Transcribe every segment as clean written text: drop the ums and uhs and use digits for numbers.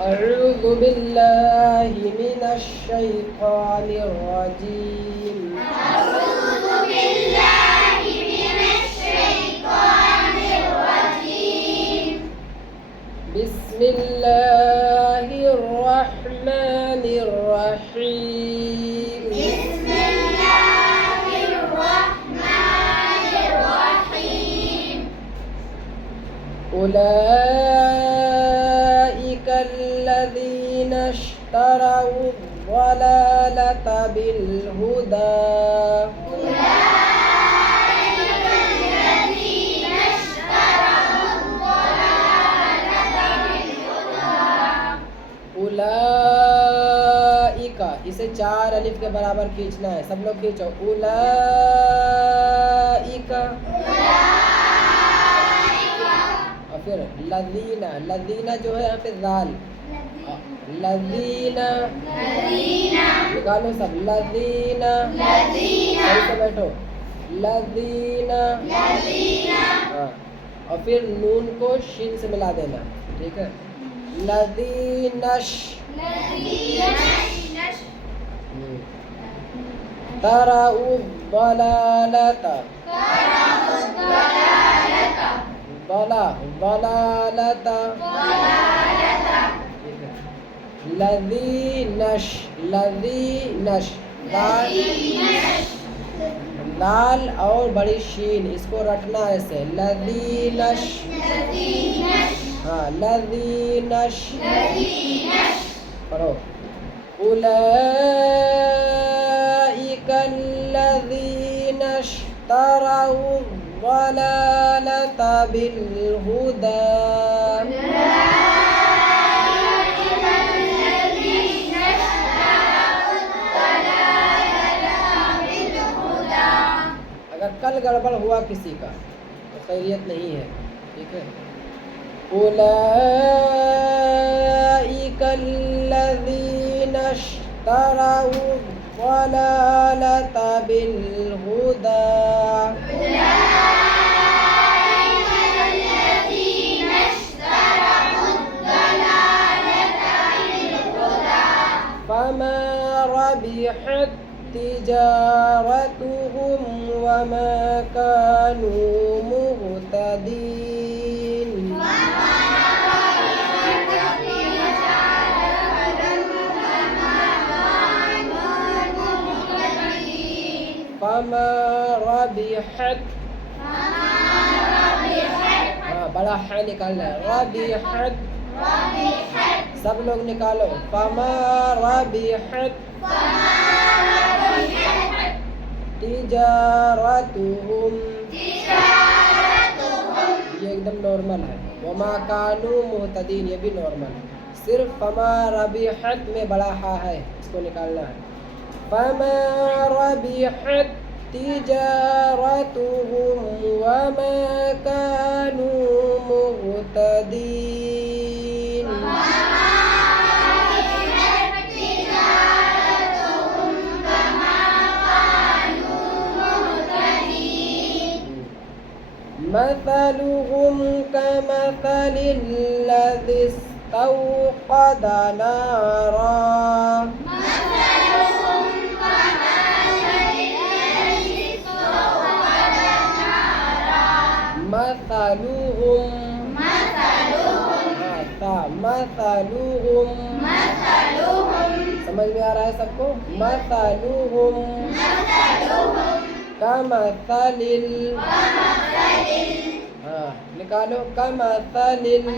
أعوذ بالله من الشيطان الرجيم. أعوذ بالله من الشيطان الرجيم. بسم الله الرحمن الرحيم. بسم الله الرحمن الرحيم. أولئك الذين اشتروا الضلالة بالهدى أولئك الذين اشتروا الضلالة بالهدى. उलाइक, इसे 4 अलिफ के बराबर खींचना है. सब लोग खींचो. उलाइक. और फिर लदीना. लदीना जो है यहाँ पे दाल. लदीना निकालो सब. लदीना. सही से बैठो. लदीना. हाँ. और फिर नून को शीन से मिला देना. ठीक है. लदीनश. तराउ दलालता. दलालता. लदीनश. लदीनश. दाल और बड़ी शीन, इसको रटना ऐसे. लदीनश. हाँ. लदीनश. पढ़ो. उलाइक الذين اشتروا الضلالة بالهدى. अगर कल गड़बड़ हुआ किसी का तो खैरियत नहीं है. ठीक है. أولئك الذين اشتروا الضلالة بالهدى. أولئك الذين اشتروا الضلالة بالهدى. فما ربحت تجارتهم وما كانوا مهتدين. فما ربحت. हाँ, बड़ा है निकालना है. रबिहत. सब लोग निकालो. फमा रबिहत तिजारतुहुम. ये एकदम नॉर्मल है. वमा कानू मुहतदीन, ये भी नॉर्मल है. सिर्फ फमा रबिहत में बड़ा हा है, इसको निकालना है. फमा रबिहत तिजारतुहुम वमा कानू मुहतदीन. مثلهم كمثل الذي استوقد نارا. مثلهم. مثلهم. समझ में आ रहा है सबको. مثلهم कमथलिल. हाँ, निकालो. कमथलिल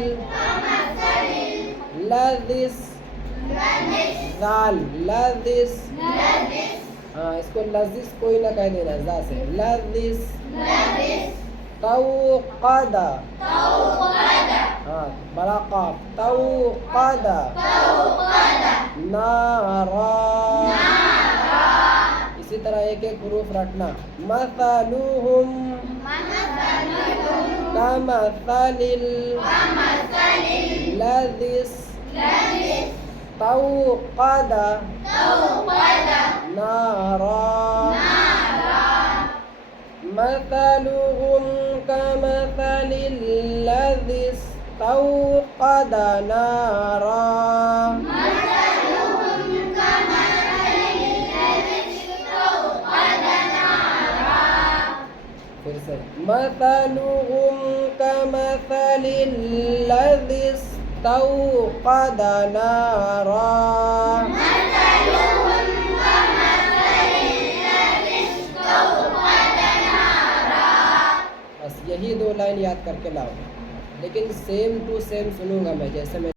लदिस. दाल. लदिस. हाँ, इसको लजिस कोई ना कह देना जा से. लदिस. तौक़दा. हाँ, बड़ा काफ. तौक़दा नारा. इसी तरह एक एक हुरूफ रटना. मसलुहुम कमसलिल लदिस तौक़दा नारा. مثلهم كمثل الذي استوقد نارا मसलुहुम कमसलिल्लज़ी इस्तौक़द नारा। مثلهم كمثل الذي استوقد نارا। बस यही 2 लाइन याद करके लाओ, लेकिन सेम टू सेम सुनूंगा मैं, जैसे मैं